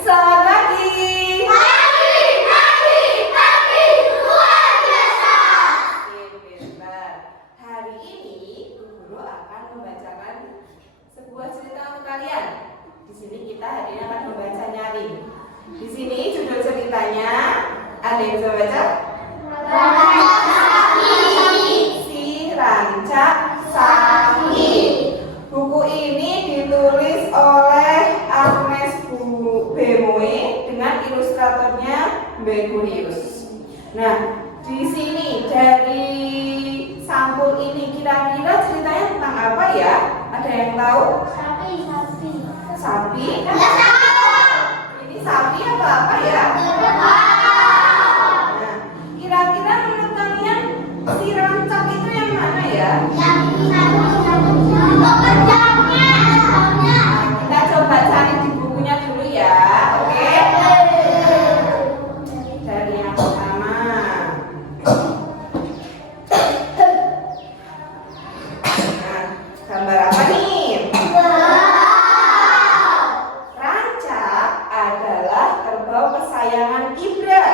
Selamat pagi. Pagi, luar biasa. Oke, pintar. Hari ini guru akan membacakan sebuah cerita untuk kalian. Di sini kita hari ini akan membaca nyaring. Di sini judul ceritanya, ada yang bisa baca? Si Rancak Sapi. Buku ini ditulis oleh Agnes Bemoe dengan ilustratornya Begurius. Nah, di sini dari sampul ini kira-kira ceritanya tentang apa ya? Ada yang tahu? Sapi? Ini sapi apa apa ya? Nah, kira-kira menurut kalian si Rancak itu yang mana ya? Kita coba cari di bukunya dulu ya, oke? Dari yang pertama. Nah, gambar apa nih? Rancak adalah kerbau kesayangan Ibra.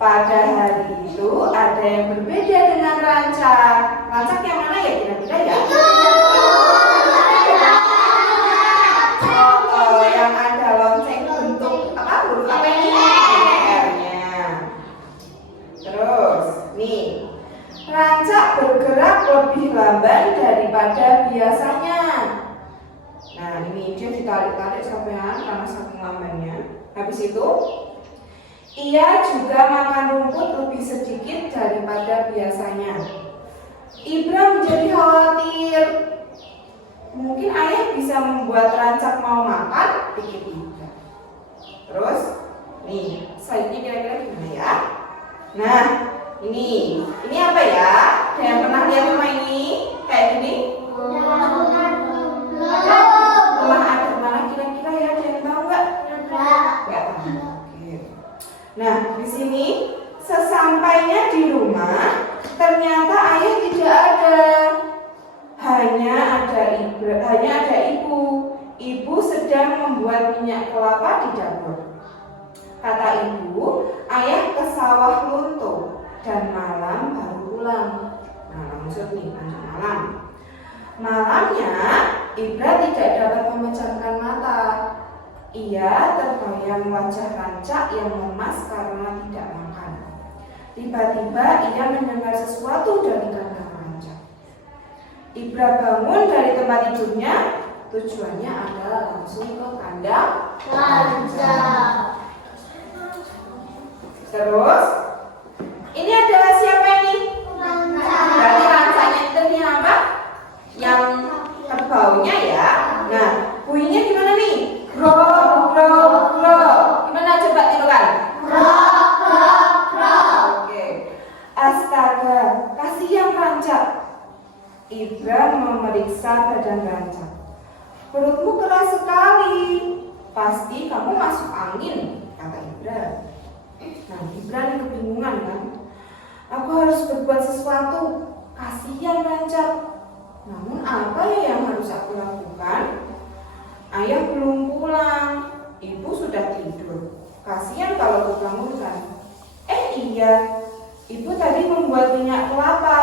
Pada hari itu ada yang berbeda dengan Rancak. Rancak yang mana ya kira-kira ya? Oh, yang ada lonceng bentuk apa? Huruf apa ini? R-nya. Terus, nih. Rancak bergerak lebih lamban daripada biasanya. Nah, ini dia ditarik-tarik sampean karena saking lambannya. Habis itu, ia juga makan rumput lebih sedikit daripada biasanya. Ibra menjadi khawatir. Mungkin ayah bisa membuat Rancak mau makan, pikir Ibra. Terus, nih, selanjutnya kira-kira gimana ya? Nah, ini apa ya? Ada yang pernah lihat rumah ini? Kayak gini? Rumah ada mana kira-kira ya? Ada yang tahu nggak? Nggak tahu. Oke. Nah, di sini sesampainya di rumah, ternyata ayah tidak ada. Hanya ada ibu. Ibu sedang membuat minyak kelapa di dapur. Kata ibu, ayah ke sawah lunto dan malam baru pulang. Nah, langsung malam. Malamnya, Ibra tidak dapat memejamkan mata. Ia terbayang wajah Rancak yang lemas karena tidak makan. Tiba-tiba ia mendengar sesuatu dari kandang Rancak. Ibra bangun dari tempat tidurnya. Tujuannya adalah langsung ke kandang Rancak. Terus, ini adalah siapa ini? Berarti Rancaknya itu ini apa? Yang kerbaunya ya. Nah, bunyinya gimana nih? Grok, grok, grok. Gimana coba tirukan? Grok, grok, grok. Oke. Astaga, kasihan Rancak. Ibra memeriksa badan Rancak. Perutmu keras sekali. Pasti kamu masuk angin, kata Ibra. Nah, Ibra kebingungan kan? Aku harus berbuat sesuatu. Kasihan Rancak. Namun apa ya yang harus aku lakukan? Ayah belum pulang. Ibu sudah tidur. Kasihan kalau kebangunan. Iya, ibu tadi membuat minyak kelapa.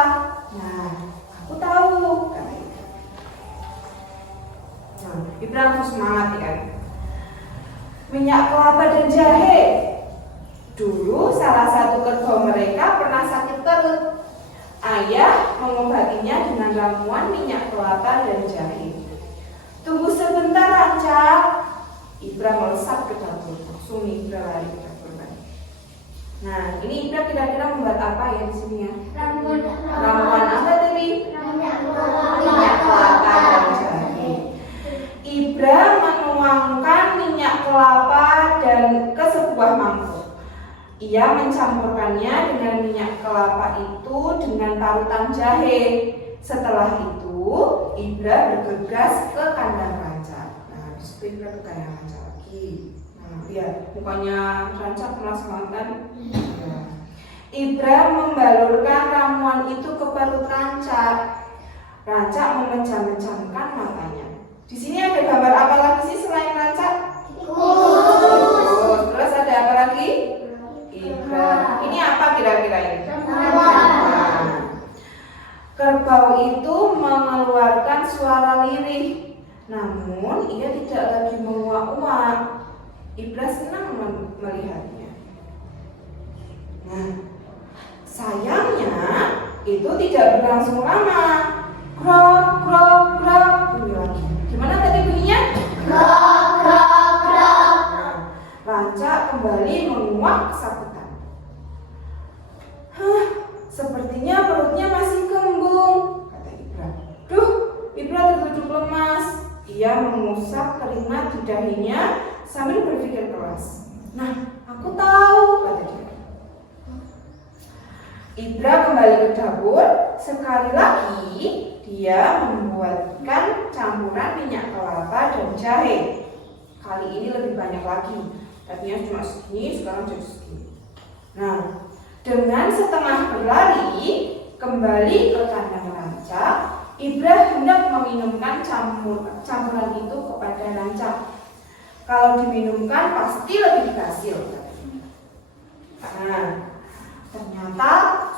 Nah, aku tahu, kata Ibra. Nah, Ibra langsung semangat ya. Minyak kelapa dan jahe. Dulu salah satu kerbau mereka pernah sakit perut. Ayah mengobatinya dengan ramuan minyak kelapa dan jahe. Tunggu sebentar Rancak. Ibra melesat ke dapur. Langsung Ibra lari ke dapur. Nah, ini Ibra kira-kira membuat apa ya di sini ya? Ramuan apa tadi? Minyak kelapa dan jahe. Ibra menuangkan minyak kelapa dan ke sebuah mangkuk. Ia mencampurkannya dengan minyak kelapa itu dengan parutan jahe. Setelah itu, Ibra bergegas ke kandang Rancak. Nah, habis itu Ibra ke kandang Rancak lagi. Nah, lihat mukanya Rancak keras banget kan? Nah, Ibra membalurkan ramuan itu ke perut Rancak. Rancak memejam-mejamkan matanya. Di sini ada gambar apa lagi sih selain Rancak? Tikus. Kerbau itu mengeluarkan suara lirih, namun ia tidak lagi menguak-uak. Ibra senang melihatnya. Nah, sayangnya itu tidak berlangsung lama. Krok, krok, krok. Bunyi lagi. Gimana tadi bunyinya? Krok, krok, krok. Nah, Ranca kembali menguak kesakitan. Sepertinya perutnya masih kembung, kata Ibra. Duh, Ibra terduduk lemas. Ia mengusap keringat di dahinya sambil berpikir keras. Nah, aku tahu, kata dia. Ibra kembali ke dapur. Sekali lagi dia membuatkan campuran minyak kelapa dan jahe. Kali ini lebih banyak lagi. Tadinya cuma segini, sekarang jadi segini. Nah, dengan setengah berlari kembali ke kandang Ranca, Ibra hendak meminumkan campuran itu kepada Ranca. Kalau diminumkan pasti lebih berhasil. Nah, ternyata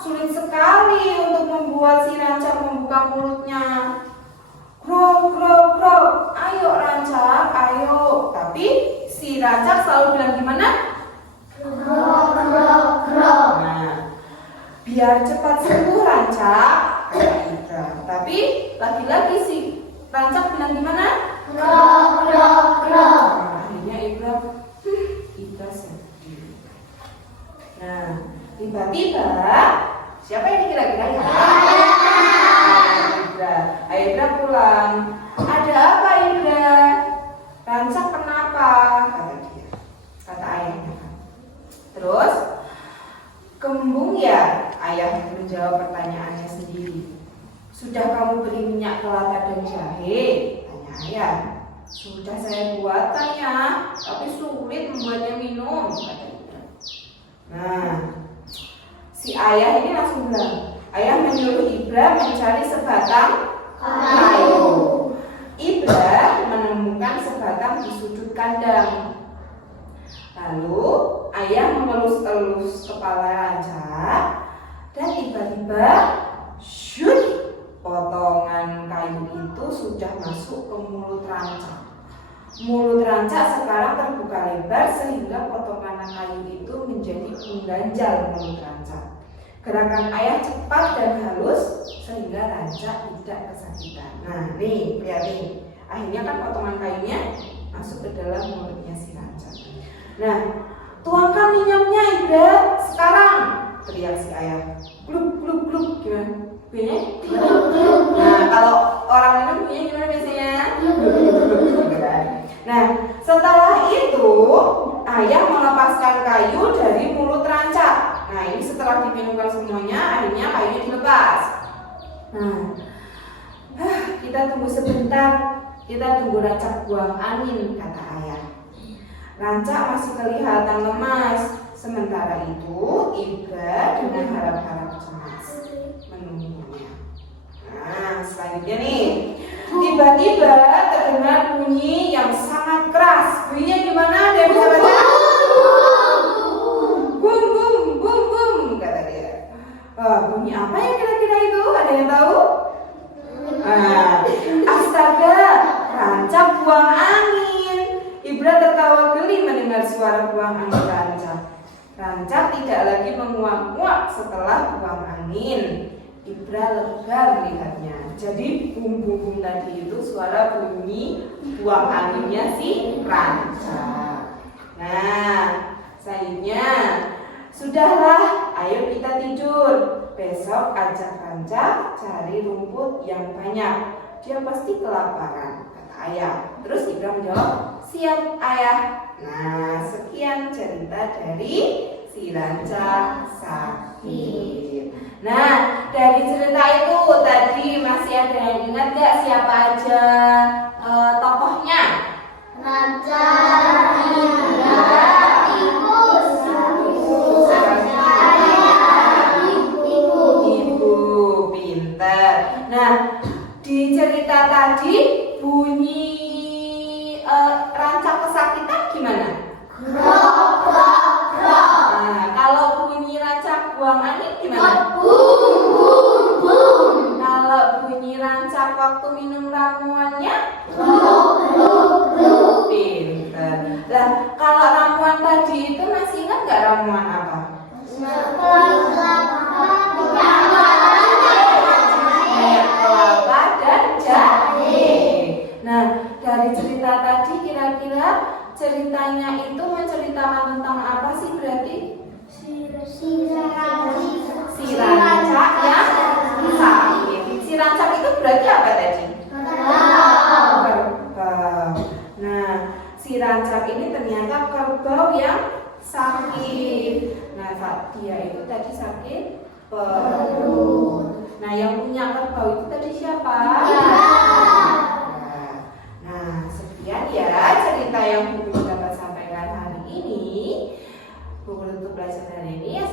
sulit sekali untuk membuat si Ranca membuka mulutnya. Krok, krok, krok. Ayo Ranca, ayo. Tapi si Ranca selalu bilang gimana? Krok, krok, krok. Nah, biar cepat sembuh Ranca, kata Ibra. Tapi lagi-lagi si Ranca bilang gimana? Krok, krok, krok. Nah, akhirnya Ibra sedih. Nah, tiba-tiba siapa yang kira-kira ya? Ibra. Ayo Ibra pulang. Ada apa Ibra? Ranca kenapa? Kata dia. Kata ayahnya. Terus kembung ya? Ayah menjawab pertanyaannya sendiri. Sudah kamu beri minyak kelapa dan jahe? Tanya ayah. Sudah saya buatkan ya, tapi sulit membuatnya minum, kata Ibra. Nah, si ayah ini langsung bilang, ayah menyuruh Ibra mencari sebatang kayu. Ibra menemukan sebatang di sudut kandang. Lalu ayah mengelus-elus kepala Ranca dan tiba-tiba syut, potongan kayu itu sudah masuk ke mulut Ranca. Mulut Ranca sekarang terbuka lebar sehingga potongan kayu itu menjadi mengganjal mulut Ranca. Gerakan ayah cepat dan halus sehingga Ranca tidak kesakitan. Nah, nih, lihat nih. Akhirnya kan potongan kayunya masuk ke dalam mulutnya si Ranca. Nah, tuangkan minyaknya Ibra sekarang, teriak si ayah. Gluk, gluk, gluk. Gimana? Bunyinya? Gluk, gluk. Nah, kalau orang minum bunyinya gimana biasanya? Nah, setelah itu ayah melepaskan kayu dari mulut Ranca. Nah, ini setelah diminumkan semuanya, akhirnya kayunya dilepas. Nah, kita tunggu sebentar. Kita tunggu Ranca buang angin, kata ayah. Ranca masih kelihatan lemas. Sementara itu, Ibra dengan harap-harap cemas menunggunya. Nah, selanjutnya nih, tiba-tiba terdengar bunyi yang sangat keras. Bunyinya gimana? Ada yang bisa baca? Bum, bum, bum, bum, kata dia. Bunyi apa ya kira-kira itu? Ada yang tahu? Astaga, Ranca buang angin. Ibra tertawa geli mendengar suara buang angin Ranca. Ranca tidak lagi menguak-nguak setelah buang angin. Ibra lega melihatnya. Jadi bum-bum tadi itu suara bunyi buang anginnya si Ranca. Nah, selanjutnya, sudahlah, ayo kita tidur. Besok ajak Ranca cari rumput yang banyak. Dia pasti kelaparan, kata ayah. Terus Ibra menjawab, siap ayah. Nah, sekian cerita dari si Ranca sakit. Nah, dari cerita itu tadi masih ada yang ingat gak siapa aja tokohnya? Ranca, Ibra, tikus. Ibu, pinter. Nah, di cerita tadi bunyi Ranca kesakitan gimana? Krok, krok, krok. Nah, kalau bunyi Ranca buang angin gimana? Bum, bum, bum. Kalau bunyi rancak waktu minum ramuannya? Pinter. Lah, kalau ramuan tadi itu masih ingat nggak ramuan apa? Air kelapa dan jahe. Nah, dari cerita tadi kira-kira ceritanya itu menceritakan tentang apa sih berarti? Si rancak yang sakit. Si rancak itu berarti apa tadi? Kerbau. Nah, si rancak ini ternyata kerbau yang sakit. Nah, dia itu tadi sakit perut. Nah, yang punya kerbau itu tadi siapa? Nah, sekian ya cerita yang Bu Guru dapat sampaikan hari ini. Bu Guru tutup pelajaran hari ini ya.